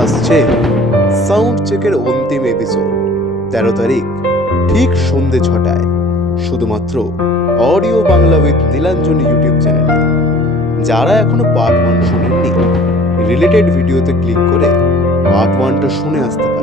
আসছে সাউন্ড চেকের অন্তিম এপিসোড 13 তারিখ ঠিক সন্ধে 6টায় শুধুমাত্র অডিও বাংলা উইথ নীলাঞ্জনী ইউটিউব চ্যানেলে। যারা এখনো পার্ট 1 শুনেননি, রিলেটেড ভিডিওতে ক্লিক করে পার্ট 1টা শুনে আসতে পারেন।